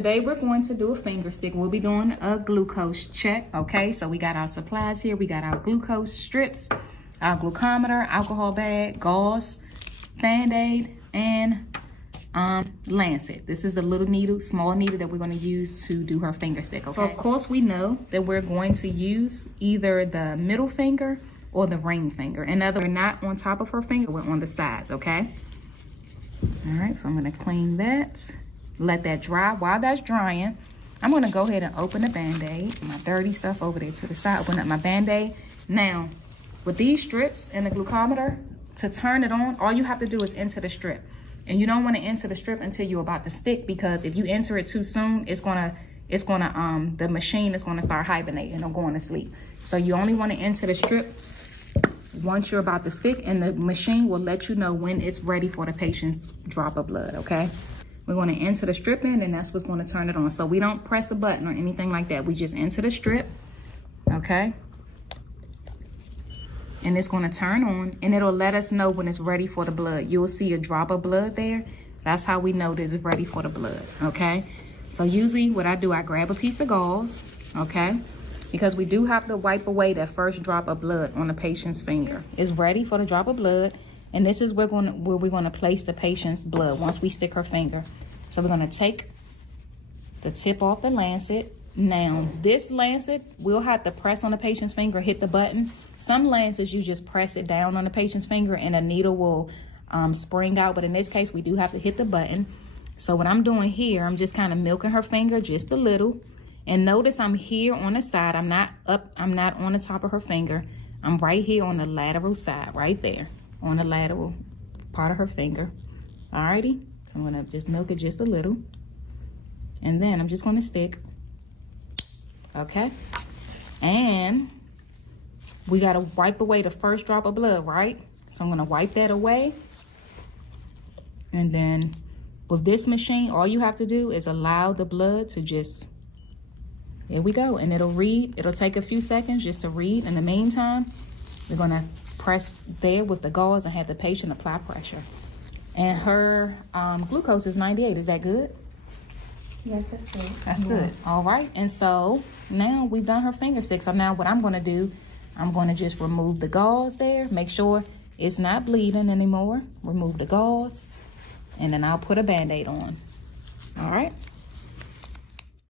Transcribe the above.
Today we're going to do a finger stick. We'll be doing a glucose check, okay? So we got our supplies here. We got our glucose strips, our glucometer, alcohol bag, gauze, Band-Aid, and lancet. This is the little needle, small needle that we're going to use to do her finger stick, okay? So of course we know that we're going to use either the middle finger or the ring finger. In other words, we're not on top of her finger, we're on the sides, okay? All right, so I'm going to clean that. Let that dry. While that's drying, I'm going to go ahead and open the Band-Aid. My dirty stuff over there to the side. Open up my Band-Aid. Now, with these strips and the glucometer, to turn it on, all you have to do is enter the strip. And you don't want to enter the strip until you're about to stick, because if you enter it too soon, the machine is gonna start hibernating or going to sleep. So you only want to enter the strip once you're about to stick, and the machine will let you know when it's ready for the patient's drop of blood, okay? We're going to enter the strip in, and that's what's going to turn it on. So we don't press a button or anything like that. We just enter the strip, okay? And it's going to turn on, and it'll let us know when it's ready for the blood. You'll see a drop of blood there. That's how we know this is ready for the blood, okay? So usually what I do, I grab a piece of gauze, okay? Because we do have to wipe away that first drop of blood on the patient's finger. It's ready for the drop of blood, and this is where we're going to place the patient's blood once we stick her finger. So we're going to take the tip off the lancet. Now, this lancet, we'll have to press on the patient's finger, hit the button. Some lancets, you just press it down on the patient's finger and a needle will spring out. But in this case, we do have to hit the button. So what I'm doing here, I'm just kind of milking her finger just a little. And notice I'm here on the side. I'm not on the top of her finger. I'm right here on the lateral side, right there, on the lateral part of her finger. Alrighty, so I'm gonna just milk it just a little. And then I'm just gonna stick. Okay, and we gotta wipe away the first drop of blood, right? So I'm gonna wipe that away. And then with this machine, all you have to do is allow the blood to just, there we go. And it'll read, it'll take a few seconds just to read. In the meantime, we're gonna press there with the gauze and have the patient apply pressure. And her glucose is 98, is that good? Yes, that's good. That's good. All right, and so now we've done her finger stick. So now what I'm gonna do, I'm gonna just remove the gauze there, make sure it's not bleeding anymore. Remove the gauze, and then I'll put a Band-Aid on. All right.